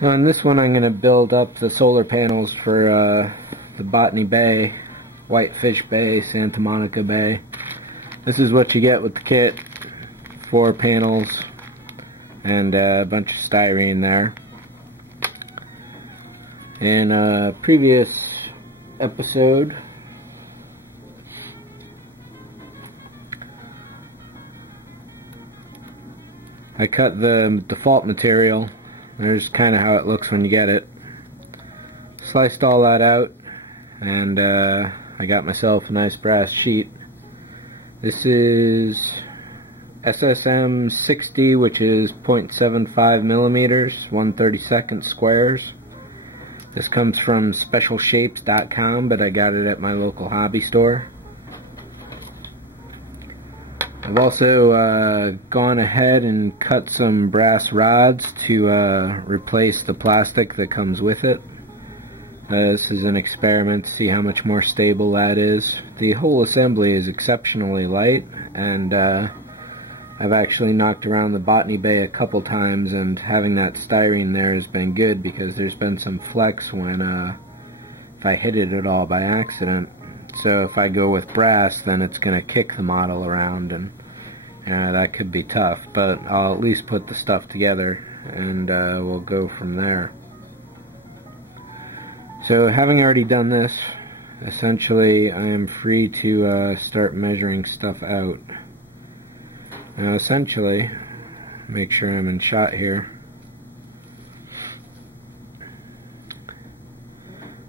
Now in this one I'm going to build up the solar panels for the Botany Bay, Whitefish Bay, Santa Monica Bay. This is what you get with the kit. 4 panels and a bunch of styrene there. In a previous episode, I cut the default material. There's kind of how it looks when you get it. Sliced all that out, and I got myself a nice brass sheet. This is SSM 60, which is 0.75 millimeters, 1/32 squares. This comes from specialshapes.com, but I got it at my local hobby store. I've also gone ahead and cut some brass rods to replace the plastic that comes with it. This is an experiment to see how much more stable that is. The whole assembly is exceptionally light, and I've actually knocked around the Botany Bay a couple times, and having that styrene there has been good because there's been some flex when if I hit it at all by accident. So if I go with brass, then it's going to kick the model around, and that could be tough. But I'll at least put the stuff together, and we'll go from there. So having already done this, essentially I am free to start measuring stuff out. Now essentially, make sure I'm in shot here.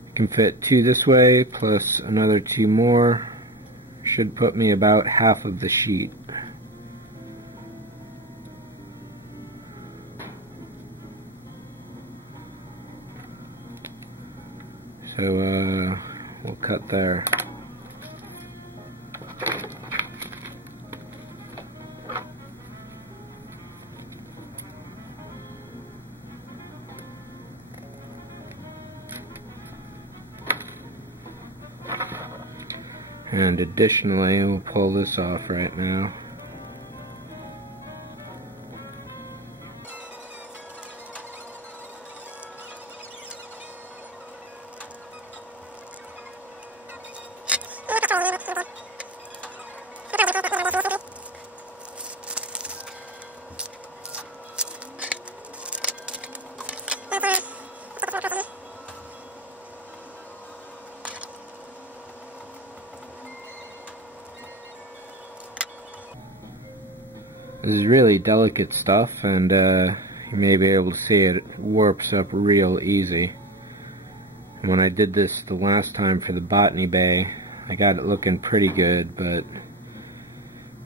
I can fit 2 this way, plus another 2 more. Should put me about half of the sheet. So we'll cut there. And additionally, we'll pull this off right now. This is really delicate stuff, and you may be able to see it warps up real easy. When I did this the last time for the Botany Bay, I got it looking pretty good, but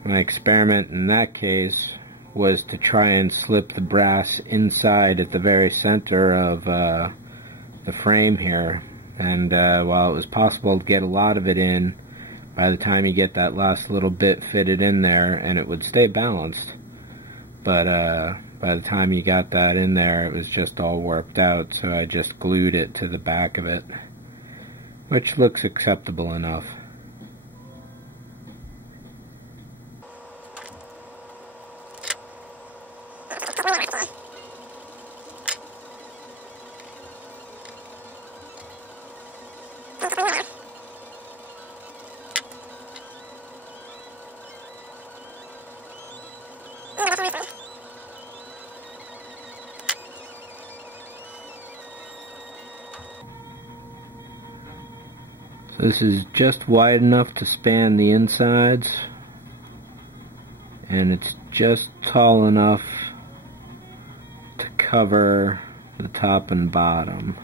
my experiment in that case was to try and slip the brass inside at the very center of the frame here. And while it was possible to get a lot of it in, by the time you get that last little bit fitted in there, and it would stay balanced, but by the time you got that in there, it was just all warped out, so I just glued it to the back of it, which looks acceptable enough. So this is just wide enough to span the insides, and it's just tall enough to cover the top and bottom.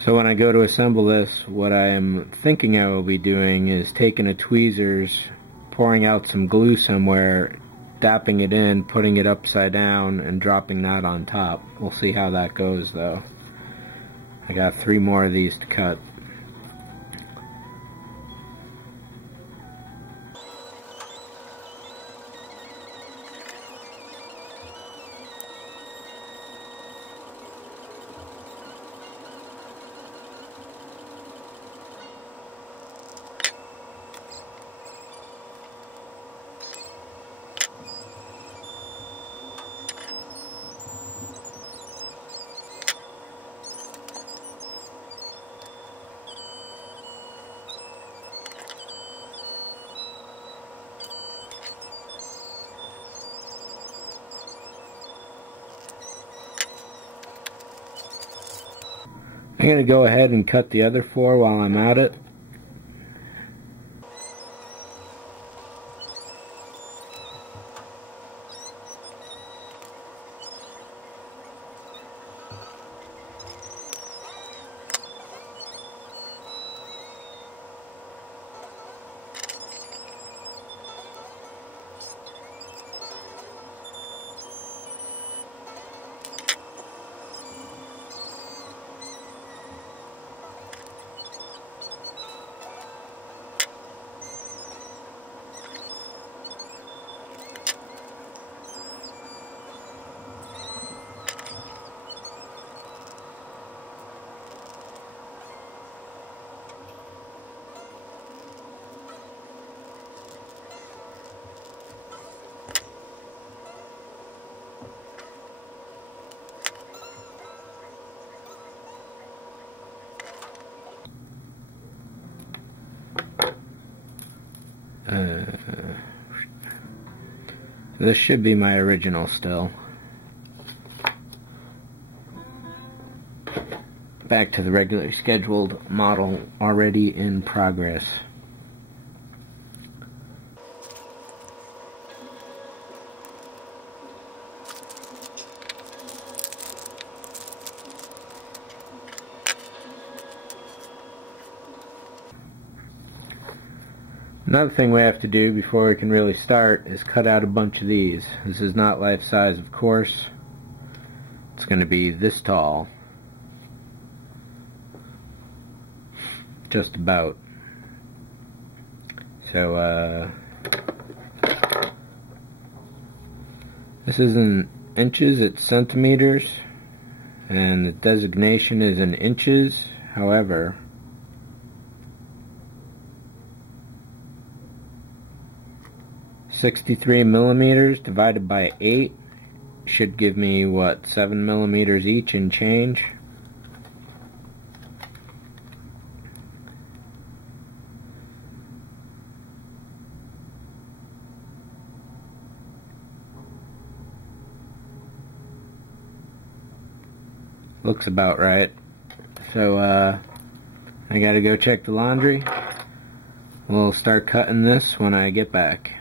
So when I go to assemble this, what I am thinking I will be doing is taking a tweezers, pouring out some glue somewhere, dapping it in, putting it upside down, and dropping that on top. We'll see how that goes though. I got 3 more of these to cut. I'm going to go ahead and cut the other 4 while I'm at it. This should be my original still. Back to the regularly scheduled model already in progress. Another thing we have to do before we can really start is cut out a bunch of these. This is not life size, of course. It's going to be this tall. Just about. So, this is in inches, it's centimeters, and the designation is in inches. However, $63 divided by 8 should give me, what, 7 each and change. Looks about right. So, I gotta go check the laundry. We'll start cutting this when I get back.